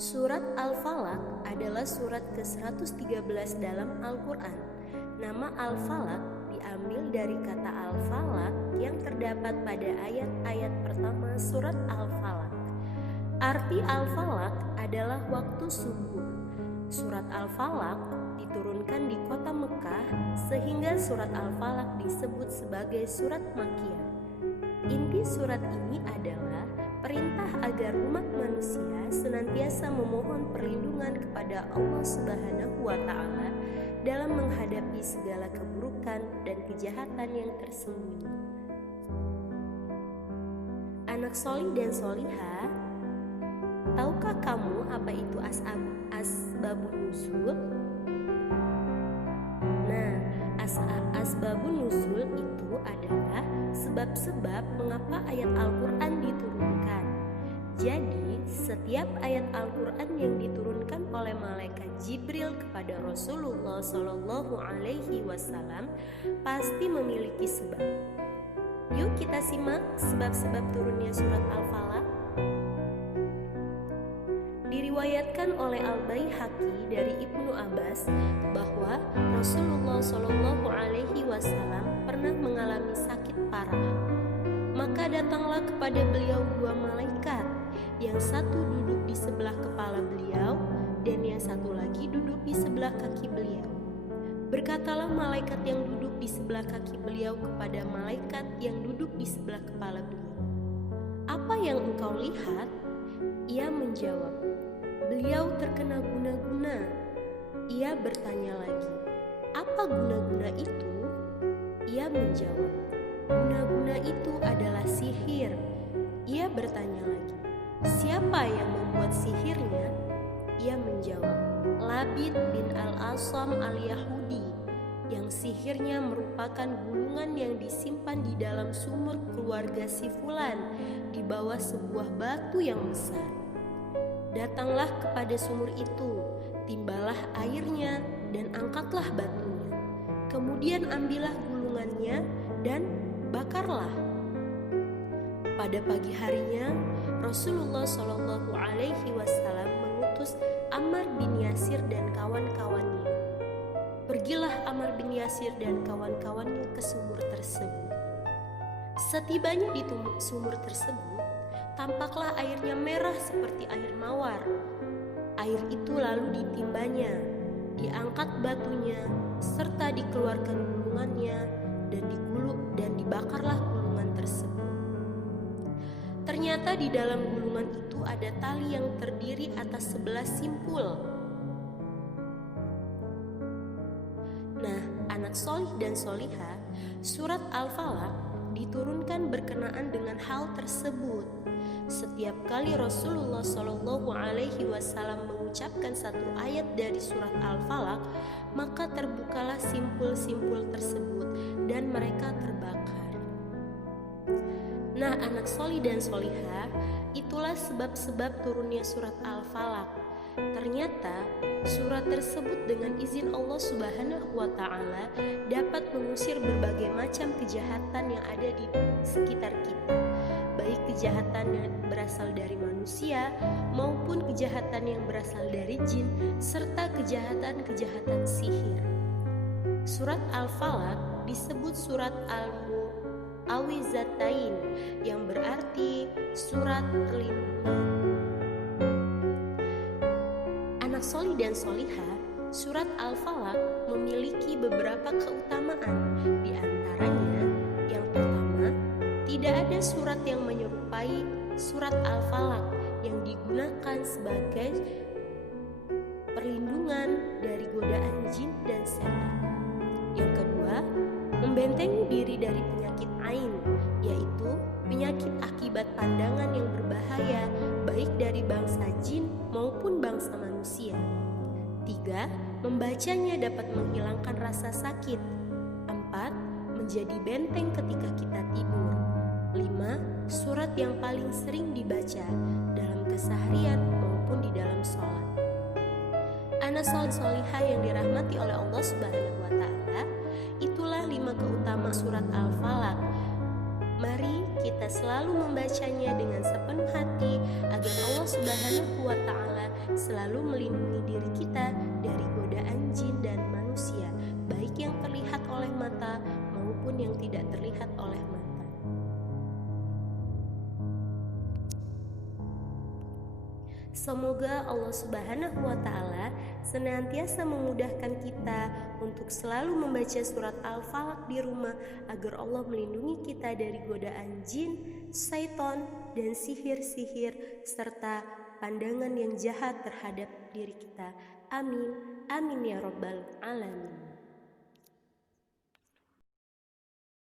Surat Al-Falaq adalah surat ke-113 dalam Al-Quran. Nama Al-Falaq diambil dari kata Al-Falaq yang terdapat pada ayat-ayat pertama surat Al-Falaq. Arti Al-Falaq adalah waktu subuh. Surat Al-Falaq diturunkan di kota Mekah sehingga surat Al-Falaq disebut sebagai surat Makkiyah. Inti surat ini adalah perintah agar umat manusia senantiasa memohon perlindungan kepada Allah Subhanahu wa Ta'ala dalam menghadapi segala keburukan dan kejahatan yang tersembunyi. Anak solih dan solihah, tahukah kamu apa itu asbabun nuzul? Nah, asbabun nuzul itu adalah sebab-sebab mengapa ayat Al-Quran diturunkan. Jadi, setiap ayat Al-Quran yang diturunkan oleh malaikat Jibril kepada Rasulullah Shallallahu Alaihi Wasallam pasti memiliki sebab. Yuk kita simak sebab-sebab turunnya surat Al-Falaq. Diriwayatkan oleh Al-Baihaqi dari Ibnu Abbas bahwa Rasulullah Shallallahu Alaihi Wasallam pernah mengalami sakit parah. Maka datanglah kepada beliau dua malaikat, yang satu duduk di sebelah kepala beliau dan yang satu lagi duduk di sebelah kaki beliau. Berkatalah malaikat yang duduk di sebelah kaki beliau kepada malaikat yang duduk di sebelah kepala beliau, "Apa yang engkau lihat?" Ia menjawab, "Beliau terkena guna-guna." Ia bertanya lagi, "Apa guna-guna itu?" Ia menjawab, "Guna-guna itu adalah sihir." Ia bertanya lagi, "Siapa yang membuat sihirnya?" Ia menjawab, "Labid bin Al-Asam al-Yahudi, yang sihirnya merupakan gulungan yang disimpan di dalam sumur keluarga si Fulan di bawah sebuah batu yang besar. Datanglah kepada sumur itu, timbalah airnya dan angkatlah batunya. Kemudian ambillah gulungannya dan bakarlah." Pada pagi harinya, Rasulullah Shallallahu Alaihi Wasallam mengutus Ammar bin Yasir dan kawan-kawannya. Pergilah Ammar bin Yasir dan kawan-kawannya ke sumur tersebut. Setibanya di sumur tersebut, tampaklah airnya merah seperti air mawar. Air itu lalu ditimbanya, diangkat batunya, serta dikeluarkan gulungannya, dan dibakarlah gulungan tersebut. Ternyata di dalam gulungan itu ada tali yang terdiri atas 11 simpul. Nah, anak solih dan solihah, surat Al-Falaq diturunkan berkenaan dengan hal tersebut. Setiap kali Rasulullah Shallallahu Alaihi Wasallam mengucapkan satu ayat dari surat Al-Falaq, maka terbukalah simpul-simpul tersebut dan mereka terbakar. Nah, anak solih dan solihah, itulah sebab-sebab turunnya surat Al-Falaq. Ternyata surat tersebut dengan izin Allah Subhanahu wa Ta'ala dapat mengusir berbagai macam kejahatan yang ada di sekitar kita, baik kejahatan yang berasal dari manusia maupun kejahatan yang berasal dari jin, serta kejahatan-kejahatan sihir. Surat Al-Falaq disebut surat Al-Mu'awwizatain, yang berarti surat pelindung. Anak solih dan solihah, surat Al-Falaq memiliki beberapa keutamaan. Di antaranya, yang pertama, tidak ada surat yang menyerupai surat Al-Falaq yang digunakan sebagai perlindungan dari godaan jin dan setan. Yang kedua, membentengi diri dari penyakit ain, yaitu penyakit akibat pandangan yang berbahaya baik dari bangsa jin maupun bangsa manusia. 3. Membacanya dapat menghilangkan rasa sakit. 4. Menjadi benteng ketika kita tidur. 5. Surat yang paling sering dibaca dalam keseharian maupun di dalam sholat. Anak solihah yang dirahmati oleh Allah Subhanahu wa Ta'ala, itulah 5 keutamaan surat Al-Falaq. Mari kita selalu membacanya dengan sepenuh hati agar Allah Subhanahu wa Ta'ala selalu melindungi diri kita dari godaan jin dan manusia, baik yang terlihat oleh mata maupun yang tidak terlihat oleh mata. Semoga Allah Subhanahu wa Ta'ala senantiasa memudahkan kita untuk selalu membaca surat Al-Falaq di rumah agar Allah melindungi kita dari godaan jin, syaitan, dan sihir-sihir serta pandangan yang jahat terhadap diri kita. Amin. Amin ya rabbal alamin.